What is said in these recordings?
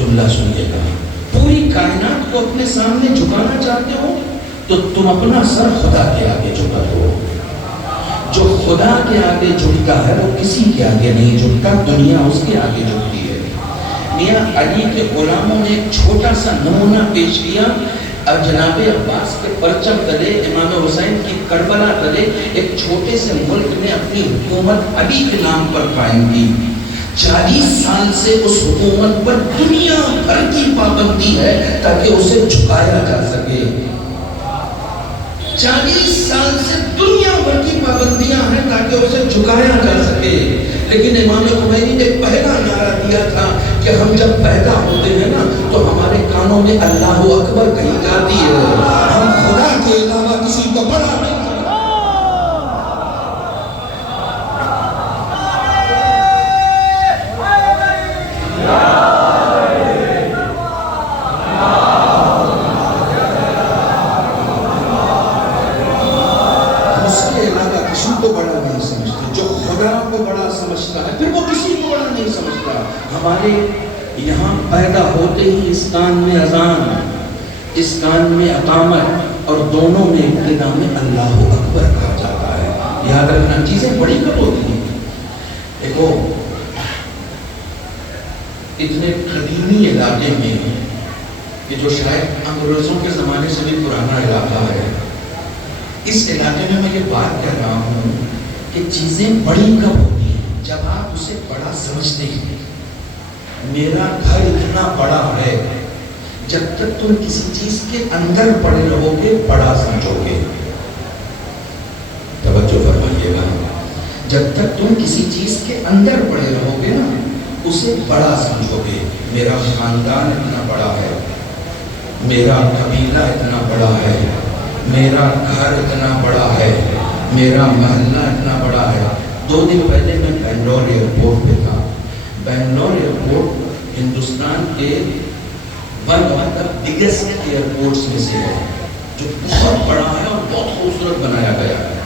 جملہ سنیے گا، پوری کائنات کو اپنے سامنے جھکانا چاہتے ہو تو تم اپنا سر خدا کے آگے جھکا دو۔ جو خدا کے آگے جھکتا ہے وہ کسی کے آگے نہیں جھکتا، دنیا اس کے آگے جھکتی ہے۔ میاں علی کے غلاموں نے ایک چھوٹا سا نمونہ پیش کیا، اور جناب عباس کے پرچم تلے، امام حسین کی کربلا تلے ایک چھوٹے سے ملک نے اپنی حکومت علی کے نام پر قائم کی۔ 40 سال سے اس حکومت پر دنیا بھر کی پابندی ہے تاکہ اسے جھکایا جا سکے۔ 40 سال سے دنیا بھر کی پابندیاں ہیں تاکہ اسے جھکایا جا سکے، لیکن امام خمینی نے پہلا نعرہ دیا تھا کہ ہم جب پیدا ہوتے ہیں نا تو ہمارے کانوں میں اللہ اکبر کہی جاتی ہے، ہم خدا کے علاوہ کسی کو بڑا نہیں۔ ہمارے یہاں پیدا ہوتے ہی اس کان میں اذان، اس کان میں اقامت، اور دونوں میں ابتدا میں اللہ اکبر کہا جاتا ہے۔ یاد رکھنا چیزیں بڑی کب ہوتی ہیں۔ دیکھو اتنے قدیمی علاقے میں کہ جو شاید انگریزوں کے زمانے سے بھی پرانا علاقہ ہے، اس علاقے میں یہ بات کر رہا ہوں کہ چیزیں بڑی کب ہوتی ہیں جب آپ اسے بڑا سمجھتے ہیں۔ میرا گھر اتنا بڑا ہے، جب تک تم کسی چیز کے اندر پڑے رہو گے بڑا سمجھو گے۔ توجہ فرمائیے گا، جب تک تم کسی چیز کے اندر پڑے رہو گے نا اسے بڑا سمجھو گے۔ میرا خاندان اتنا بڑا ہے، میرا قبیلہ اتنا بڑا ہے، میرا گھر اتنا بڑا ہے، میرا محلہ اتنا بڑا ہے۔ 2 دن پہلے میں بنگلور ایئرپورٹ پہ تھا۔ بنگلور ایئرپورٹ ہندوستان کے one of the biggest airports میں سے ہے، جو بہت بڑا ہے اور بہت خوبصورت بنایا گیا ہے۔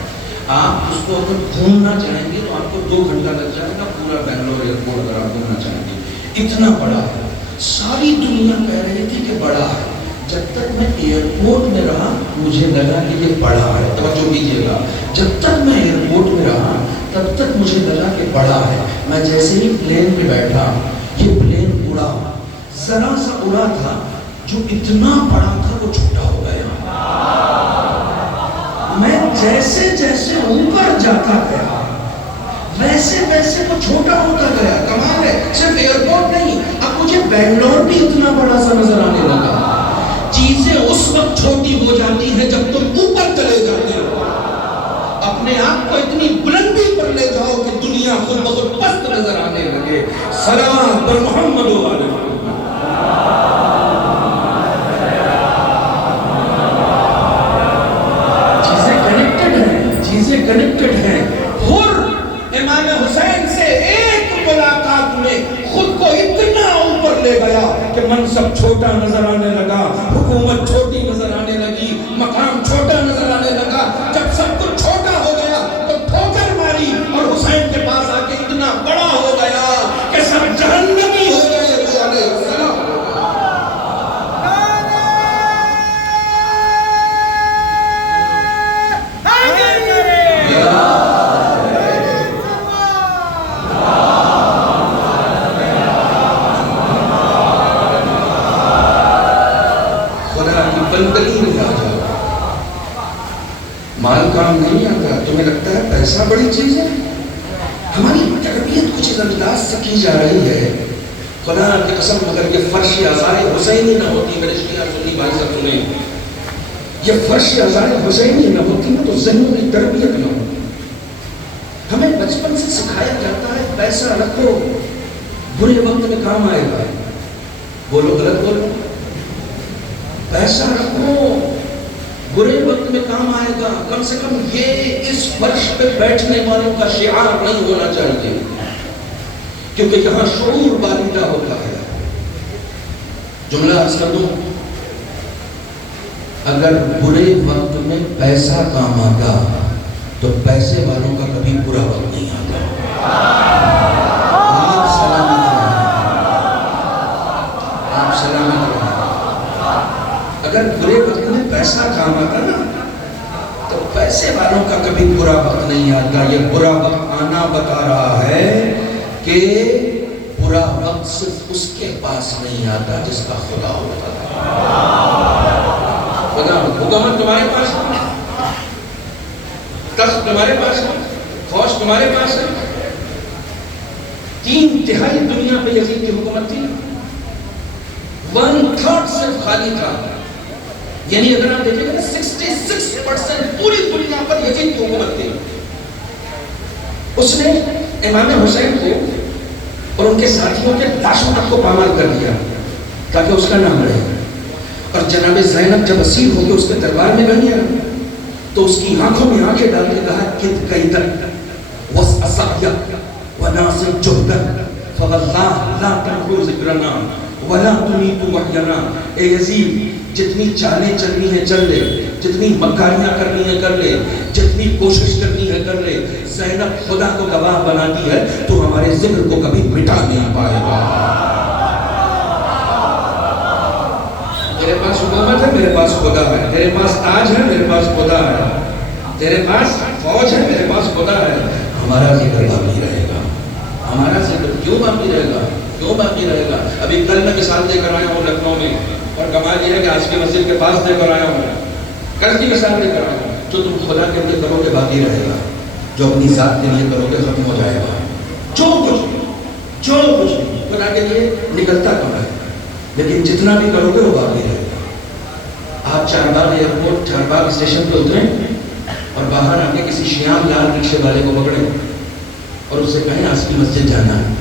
آپ اس کو اگر گھومنا چاہیں گے تو آپ کو 2 گھنٹہ لگ جائے گا، پورا بنگلور ایئرپورٹ اگر آپ گھومنا چاہیں گے، اتنا بڑا ہے۔ ساری دنیا کہہ رہی تھی کہ بڑا ہے۔ جب تک میں ایئرپورٹ میں رہا مجھے لگا کہ یہ بڑا ہے۔ توجہ کیجیے گا، جب تک میں ایئرپورٹ میں رہا تب تک مجھے لگا کہ بڑا ہے۔ میں جیسے ہی پلین پہ بیٹھا، یہ پلین اڑا، ذرا سا اڑا تھا، جو اتنا بڑا تھا وہ چھوٹا ہو گیا۔ میں جیسے جیسے اوپر جاتا گیا ویسے ویسے وہ چھوٹا ہوتا گیا۔ کمال ہے، صرف ایئرپورٹ نہیں، اب مجھے بنگلور بھی اتنا بڑا سا نظر آنے لگا۔ چیزیں اس وقت چھوٹی ہو جاتی ہیں جب تم اوپر چلے جاتے ہو۔ اپنے آپ کو اتنی بلندی پر لے جاؤ کہ دنیا خود بخود پست نظر آنے لگے۔ صلوات بر محمد و آل محمد۔ چیزیں کنیکٹڈ ہیں، چیزیں کنیکٹڈ ہیں۔ حر امام حسین سے ایک ملاقات میں خود کو اتنا اوپر لے گیا کہ منصب چھوٹا نظر آنے لگا، حکومت چھوٹی نظر آنے لگی، مقام چھوٹا نظر آنے لگا۔ جب سب کچھ چھوٹا ہو گیا تو ٹھوکر ماری اور حسین کے پاس آ کے اتنا بڑا ہو گیا کہ سب جہنمی ہو گئے۔ علیہ السلام مال کام نہیں آتا۔ تمہیں لگتا ہے پیسہ بڑی چیز ہے؟ ہماری تربیت کچھ انداز سے کی جا رہی ہے۔ خدا کی قسم اگر یہ فرش عزائے حسینی نہ ہوتی، میرے شیعہ سنی بھائی سب سنیں، یہ فرش عزائے حسینی نہ ہوتی نا تو ذہنوں میں تربیت نہ ہوتی۔ ہمیں بچپن سے سکھایا جاتا ہے پیسہ رکھو، برے وقت میں کام آئے گا۔ بولو غلط بولو، پیسہ رکھو برے وقت میں کام آئے گا۔ کم سے کم یہ اس فرش پہ بیٹھنے والوں کا شعار نہیں ہونا چاہیے، کیونکہ یہاں شعور بالیدہ ہوتا ہے۔ جملہ عرض کر دوں، اگر برے وقت میں پیسہ کام آتا تو پیسے والوں کا کبھی برا وقت نہیں آتا۔ یہ برا وقت آنا بتا رہا ہے کہ برا وقت صرف اس کے پاس نہیں آتا جس کا خدا ہوتا ہے. خدا حکومت تمہارے پاس ہے, تخت تمہارے پاس ہے, فوج تمہارے پاس ہے. 3/3 دنیا پہ یزید کی حکومت تھی, 1/3 صرف خالی تھا. یعنی اگر آپ دیکھیں گے 66% پوری دنیا پر یزید کی حکومت تھی. اس نے امام حسین کو اور ان کے ساتھیوں کے لاشوں تک کو پامال کر دیا تاکہ اس کا نام رہے. اور جناب زینب جب اسیر ہو کے اس کے دربار میں گئی تو اس کی آنکھوں میں آنکھیں ڈال کے کہا کد قیدک وسعیک وناصر جہدک فواللہ لا تنحو ذکرنا ولا تمیت وحینا. اے یزید جتنی چالیں چلنی ہے چل لے, جتنی مکاریاں کرنی ہے کر لے, جتنی کوشش کرنی ہے کر لے. زینب خدا کو گواہ بناتی ہے تو ہمارے ذکر کو کبھی مٹا نہیں پائے گا. میرے پاس حکومت ہے, میرے پاس خدا ہے. تیرے پاس تاج ہے, میرے پاس خدا ہے. تیرے پاس فوج ہے, میرے پاس خدا ہے. ہمارا ذکر باقی رہے گا. ہمارا ذکر کیوں باقی رہے گا, کیوں باقی رہے گا؟ ابھی کل میں مثال دے کر آیا ہوں لکھنؤ میں, اور کمال یہ ہے کہ آج کی مسجد کے پاس دے کر آیا ہوں. کل کی مثال دے کر آیا ہوں. جو تم خدا کے لیے کرو گے باقی رہے گا, جو اپنی ذات کے لیے کرو گے ختم ہو جائے گا. جو کچھ خدا کے لیے نکلتا کم ہے, لیکن جتنا بھی کرو گے وہ باقی رہے گا. آپ چارباغ ایئرپورٹ, چارباغ اسٹیشن پہ اتریں اور باہر آ کے کسی شیام لال رکشے والے کو پکڑیں اور اس سے کہیں آج کی مسجد جانا ہے,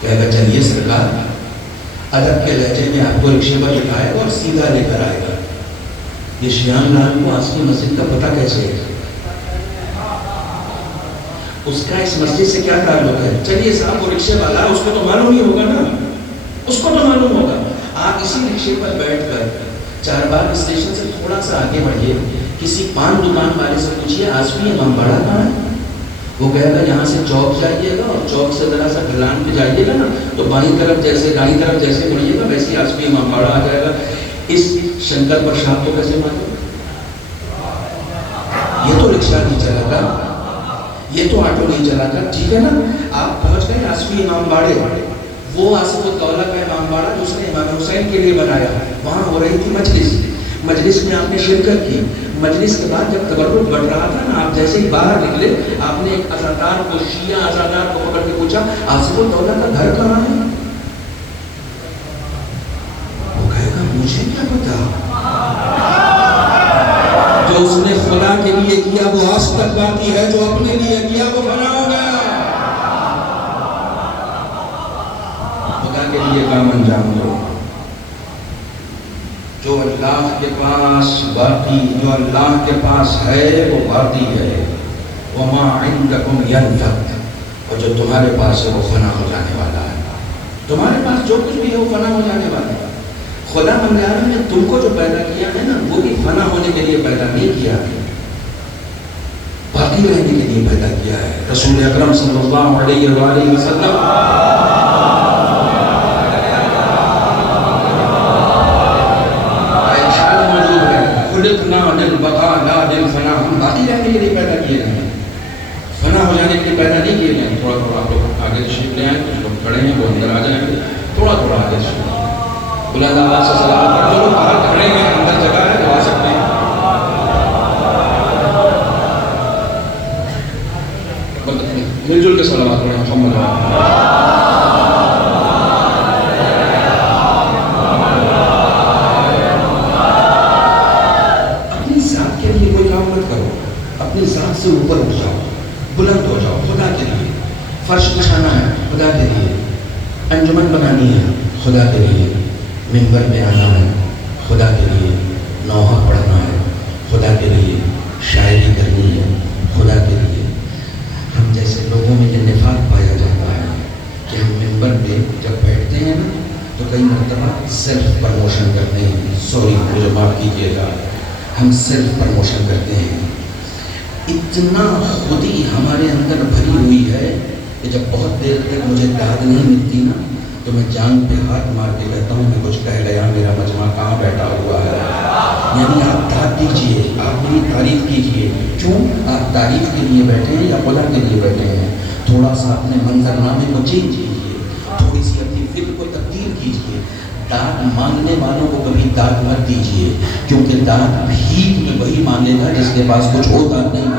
کہے گا چلیے سرکار. ادب کے لہجے میں آپ کو رکشے پر لٹائے گا اور سیدھا لے کر آئے گا. یہ شیام لال کو آج کی مسجد کا پتہ کیسے ہے؟ اس کا اس مسجد سے کیا تعلق ہے؟ چلیے صاحب وہ رکشے والا, اس کو تو معلوم ہی ہوگا نا, اس کو تو معلوم ہوگا. آپ اسی رکشے پر بیٹھ کر چارباغ اسٹیشن سے تھوڑا سا آگے بڑھیے, کسی پان دکان والے سے پوچھیے آج بھی امام باڑہ کہاں ہے؟ وہ کہے گا یہاں سے چوک جائیے گا اور چوک سے ذرا سا ڈھلان پہ جائیے گا نا تو بائیں طرف جیسے بڑھیے گا ویسے آج بھی امام باڑہ آ جائے گا. اس شنکر پرساد کو کیسے معلوم؟ یہ تو رکشہ نہیں چلاتا, یہ تو آٹو نہیں چلاتا, ٹھیک ہے نا. آپ پہنچ گئے آصفی امام باڑے, وہ آصف الدولہ کا امام باڑہ جو اس نے امام حسین کے لیے بنایا. وہاں ہو رہی تھی مجلس میں آپ نے شرکت کی. مجلس کے بعد جب تبرک بڑھ رہا تھا نا, آپ جیسے ہی باہر نکلے آپ نے ایک عزادار کو, شیعہ عزادار کو پکڑ کے پوچھا آصف الدولہ کا گھر کہاں ہے؟ وہ کہے گا مجھے کیا پتا. جو اس نے خدا کے لیے کیا وہ آج تک باقی ہے, جو اپنے لیے کیا وہ فنا ہو گیا. خدا کے لیے کام انجام دو. جو اللہ کے پاس باقی, جو اللہ کے پاس ہے وہ باقی ہے. وما عندکم ینفد, اور جو تمہارے پاس ہے وہ فنا ہو جانے والا ہے. تمہارے پاس جو کچھ بھی ہے وہ فنا ہو جانے والا ہے. خدا بندیان نے تم کو جو پیدا کیا ہے نا وہ بھی فنا ہونے کے لیے پیدا نہیں کیا ہے, باقی رہنے کے لیے پیدا کیا ہے. رسول اکرم صلی اللہ علیہ وآلہ وسلم خلقنا للبقاء لا للفنا, ہم باقی رہنے کے لیے پیدا کیے گئے ہیں, فنا ہو جانے کے لیے پیدا نہیں کیے گئے. تھوڑا تھوڑا آپ لوگ آگے تشریف لے آئیں, کچھ لوگ کھڑے ہیں وہ اندر آ جائیں گے, تھوڑا تھوڑا آگے تشریف لے آئیں. بلند آواز سے سلام کر. جو لوگ باہر کھڑے ہیں اندر جگہ ہے تو آ سکتے ہیں. مل جل کے صلوات پڑھیں محمد اپنی ذات کے لیے کوئی کام مت کرو, اپنی ذات سے اوپر اٹھ جاؤ, بلند ہو جاؤ خدا کے لیے. فرش بچھانا ہے خدا کے لیے, انجمن بنانی ہے خدا کے لیے, منبر میں آنا ہے خدا کے لیے, نوحہ پڑھنا ہے خدا کے لیے, شاعری کرنی ہے خدا کے لیے. ہم جیسے لوگوں میں یہ نفاق پایا جاتا ہے کہ ہم منبر پہ جب بیٹھتے ہیں نا تو کئی مرتبہ سیلف پروموشن کرتے ہیں. سوری مجھے معاف کیجیے گا, ہم سیلف پروموشن کرتے ہیں. اتنا خودی ہمارے اندر بھری ہوئی ہے کہ جب بہت دیر تک مجھے داد نہیں ملتی نا تو میں جان پہ ہاتھ مار کے کہتا ہوں میں کچھ کہہ گیا, میرا مجمع کہاں بیٹھا ہوا ہے. یعنی آپ داد دیجئے، آپ میری تعریف کیجئے. کیوں؟ آپ تعریف کے لیے بیٹھے ہیں یا خدا کے لیے بیٹھے ہیں؟ تھوڑا سا اپنے منظرنامے کو چینج کیجئے، تھوڑی سی اپنی فکر کو تبدیل کیجئے. داد مانگنے والوں کو کبھی داد مت دیجئے، کیونکہ داد بھیک میں وہی مانگے گا جس کے پاس کچھ ہوتا نہیں.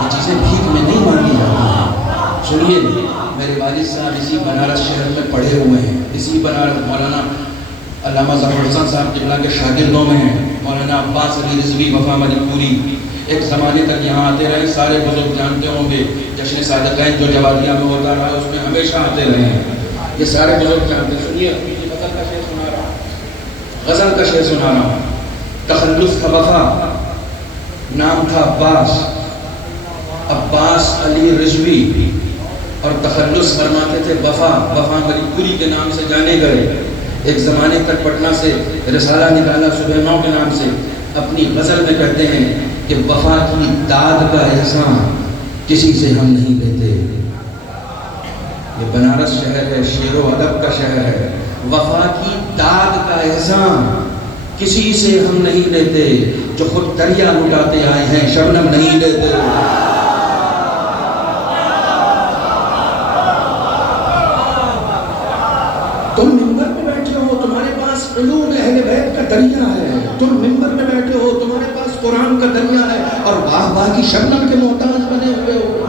یہ چیزیں بھیک میں نہیں مانگی جاتی ہیں. سنیے، میرے والد صاحب اسی بنارس شہر میں پڑھے ہوئے ہیں، اسی بنارس مولانا علامہ ظفر حسن صاحب قبلہ کے شاگردوں میں ہیں. مولانا عباس علی رضوی، وفا ملی پوری ایک زمانے تک یہاں آتے رہے. سارے بزرگ جانتے ہوں گے جشن صادقین جو جوادیہ میں ہوتا رہا اس میں ہمیشہ آتے رہے ہیں. یہ سارے بزرگ جانتے ہیں. سنیے، غزل کا شعر سنا رہا ہوں، غزل کا شعر سنا رہا ہوں. تخلص کا وفا، نام تھا عباس، عباس علی رضوی، اور تخلص فرماتے تھے وفا. وفا ملی پوری کے نام سے جانے گئے. ایک زمانے تک پٹنہ سے رسالہ نکالا صبح 9 کے نام سے. اپنی غزل میں کہتے ہیں کہ وفا کی داد کا احسان کسی سے ہم نہیں لیتے. یہ بنارس شہر ہے، شعر و ادب کا شہر ہے. وفا کی داد کا احسان کسی سے ہم نہیں لیتے، جو خود دریا لٹاتے آئے ہیں شبنم نہیں لیتے. تم ممبر میں بیٹھے ہو، تمہارے پاس علوم اہل بیت کا دریا ہے. تم ممبر میں بیٹھے ہو، تمہارے پاس قرآن کا دریا ہے، اور واہ واہ کی شبنم کے محتاج بنے ہوئے ہو.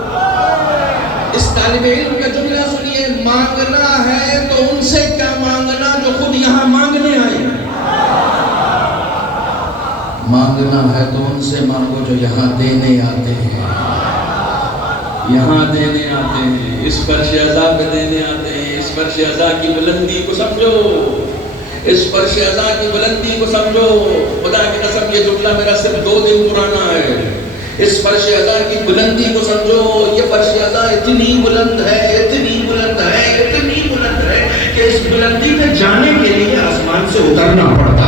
اس طالب علم کا جملہ سنیے، مانگنا ہے تو ان سے کیا مانگنا جو خود یہاں مانگنے آئے. مانگنا ہے تو ان سے مانگو جو یہاں دینے آتے ہیں. یہاں دینے آتے ہیں، اس فرش عزا پہ دینے آتے ہیں. اس فرش عزا کی بلندی کو سمجھو، اس فرش عزا کی بلندی کو سمجھو. خدا کی قسم یہ جملہ میرا صرف 2 دن پرانا ہے. اس فرش عزا کی بلندی کو سمجھو. یہ فرش عزا اتنی بلند ہے، اتنی بلند ہے، اتنی بلند ہے کہ اس بلندی پہ جانے کے لیے آسمان سے اترنا پڑتا